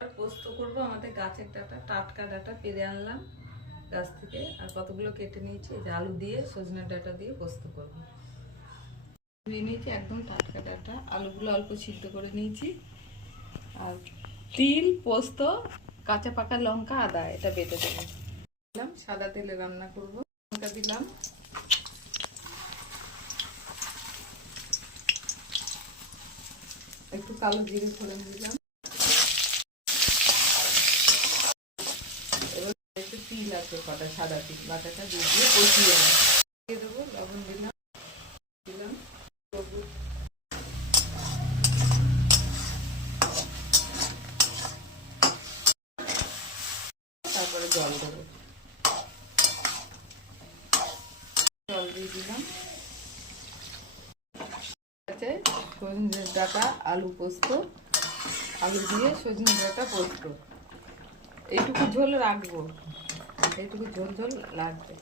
পোস্ত করবো। আমাদের গাছের ডাটা, টাটকা ডাটা পেরে আনলাম গাছ থেকে, আর কতগুলো কেটে নিয়েছি। এই যে আলু দিয়ে সজনের ডাটা দিয়ে পোস্ত করবো। ধুয়ে নিয়েছি একদম টাটকা ডাটা, আলুগুলো অল্প সিদ্ধ করে নিয়েছি, আর তিল, পোস্ত, কাঁচা পাকা লঙ্কা, আদা এটা বেটে দেবো। দিলাম সাদা তেলে রান্না করবো। লঙ্কা দিলাম, একটু কালো জিরে ফোড়ন দিলাম, এবার একটু তিল আছে কটা, সাদা তিল বাটাটা দিয়ে কষিয়ে দিয়ে দেবো। লবণ দিলাম, দিলাম তারপরে জল দেবো। জল দিয়ে দিলাম। সজনে ডাঁটা আলু পোস্ত, আলু দিয়ে সজনে ডাঁটা পোস্ত, এইটুকু ঝোল রাখবো, এইটুকু ঝোল ঝোল লাগবে।